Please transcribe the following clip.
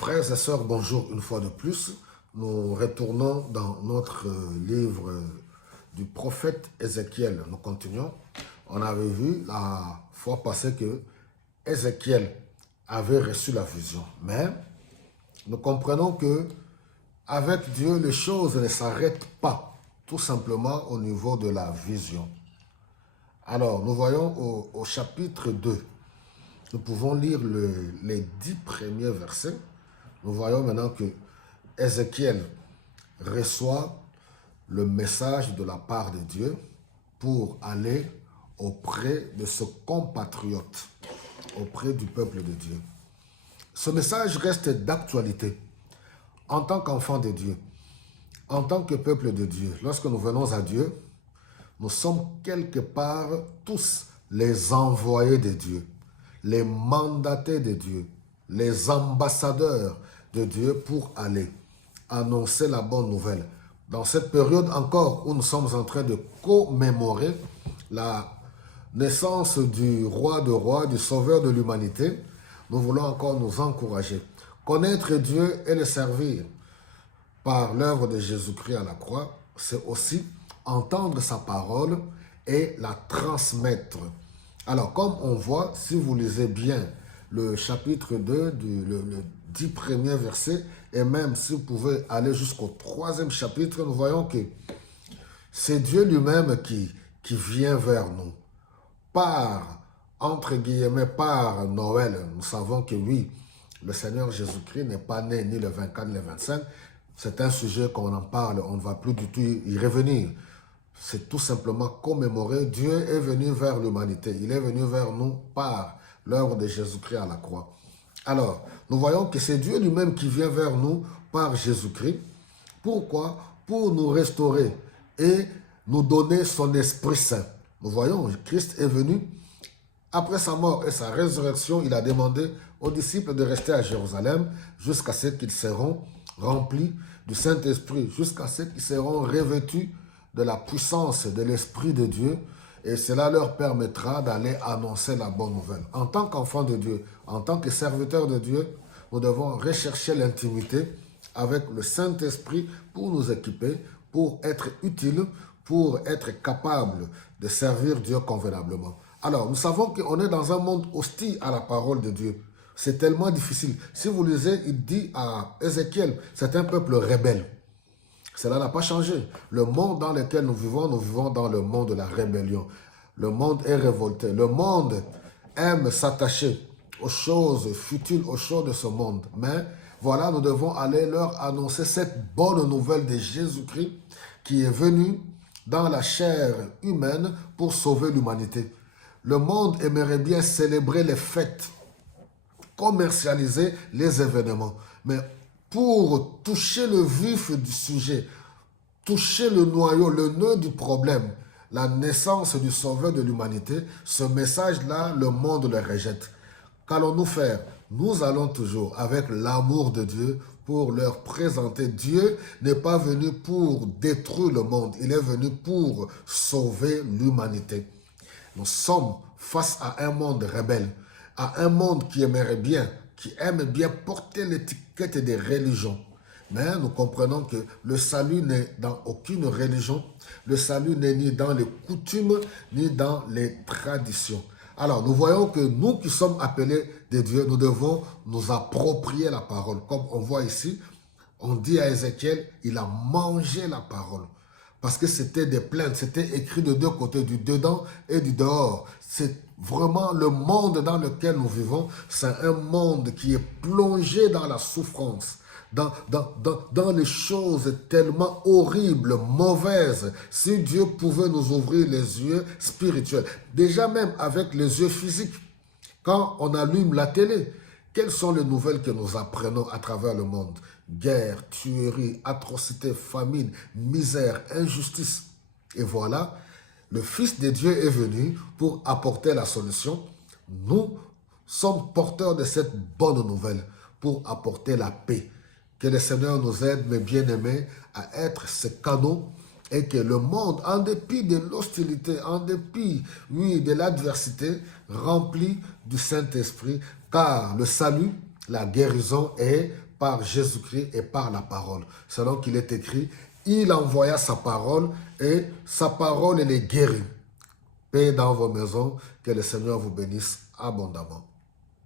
Frères et sœurs, bonjour une fois de plus. Nous retournons dans notre livre du prophète Ézéchiel. Nous continuons. On avait vu la fois passée que Ézéchiel avait reçu la vision. Mais nous comprenons que avec Dieu, les choses ne s'arrêtent pas, tout simplement au niveau de la vision. Alors, nous voyons au chapitre 2, nous pouvons lire les 10 premiers versets. Nous voyons maintenant que Ézéchiel reçoit le message de la part de Dieu pour aller auprès de ce compatriote, auprès du peuple de Dieu. Ce message reste d'actualité en tant qu'enfant de Dieu, en tant que peuple de Dieu. Lorsque nous venons à Dieu, nous sommes quelque part tous les envoyés de Dieu, les mandatés de Dieu, les ambassadeurs de Dieu pour aller annoncer la bonne nouvelle. Dans cette période encore où nous sommes en train de commémorer la naissance du roi de rois, du sauveur de l'humanité, nous voulons encore nous encourager. Connaître Dieu et le servir par l'œuvre de Jésus-Christ à la croix, c'est aussi entendre sa parole et la transmettre. Alors, comme on voit, si vous lisez bien le chapitre 2, le 10 premiers versets, et même si vous pouvez aller jusqu'au 3e chapitre, nous voyons que c'est Dieu lui-même qui vient vers nous. Par, entre guillemets, par Noël, nous savons que oui, le Seigneur Jésus-Christ n'est pas né ni le 24 ni le 25. C'est un sujet qu'on en parle, on ne va plus du tout y revenir. C'est tout simplement commémorer. Dieu est venu vers l'humanité. Il est venu vers nous par l'œuvre de Jésus-Christ à la croix. Alors, nous voyons que c'est Dieu lui-même qui vient vers nous par Jésus-Christ. Pourquoi? Pour nous restaurer et nous donner son Esprit Saint. Nous voyons, Christ est venu. Après sa mort et sa résurrection, il a demandé aux disciples de rester à Jérusalem jusqu'à ce qu'ils seront remplis du Saint-Esprit, jusqu'à ce qu'ils seront revêtus de la puissance de l'Esprit de Dieu, et cela leur permettra d'aller annoncer la bonne nouvelle. En tant qu'enfants de Dieu, en tant que serviteurs de Dieu, nous devons rechercher l'intimité avec le Saint-Esprit pour nous équiper, pour être utiles, pour être capables de servir Dieu convenablement. Alors, nous savons qu'on est dans un monde hostile à la parole de Dieu. C'est tellement difficile. Si vous lisez, il dit à Ézéchiel, c'est un peuple rebelle. Cela n'a pas changé. Le monde dans lequel nous vivons dans le monde de la rébellion. Le monde est révolté. Le monde aime s'attacher aux choses futiles, aux choses de ce monde. Mais voilà, nous devons aller leur annoncer cette bonne nouvelle de Jésus-Christ qui est venu dans la chair humaine pour sauver l'humanité. Le monde aimerait bien célébrer les fêtes, commercialiser les événements. Mais pour toucher le vif du sujet, toucher le noyau, le nœud du problème, la naissance du sauveur de l'humanité, ce message-là, le monde le rejette. Qu'allons-nous faire? Nous allons toujours, avec l'amour de Dieu, pour leur présenter. Dieu n'est pas venu pour détruire le monde, il est venu pour sauver l'humanité. Nous sommes face à un monde rebelle, à un monde qui aimerait bien, qui aime bien porter l'étiquette des religions. Mais nous comprenons que le salut n'est dans aucune religion, le salut n'est ni dans les coutumes, ni dans les traditions. Alors, nous voyons que nous qui sommes appelés de Dieu, nous devons nous approprier la parole. Comme on voit ici, on dit à Ézéchiel, il a mangé la parole. Parce que c'était des plaintes, c'était écrit de deux côtés, du dedans et du dehors. C'est vraiment le monde dans lequel nous vivons, c'est un monde qui est plongé dans la souffrance, dans les choses tellement horribles, mauvaises. Si Dieu pouvait nous ouvrir les yeux spirituels, déjà même avec les yeux physiques, quand on allume la télé, quelles sont les nouvelles que nous apprenons à travers le monde? Guerre, tuerie, atrocité, famine, misère, injustice. Et voilà, le Fils de Dieu est venu pour apporter la solution. Nous sommes porteurs de cette bonne nouvelle pour apporter la paix. Que le Seigneur nous aide, mes bien-aimés, à être ces canaux et que le monde, en dépit de l'hostilité, en dépit, oui, de l'adversité, rempli du Saint-Esprit, car le salut, la guérison est par Jésus-Christ et par la parole. Selon qu'il est écrit, il envoya sa parole et sa parole les guérit. Paix dans vos maisons, que le Seigneur vous bénisse abondamment.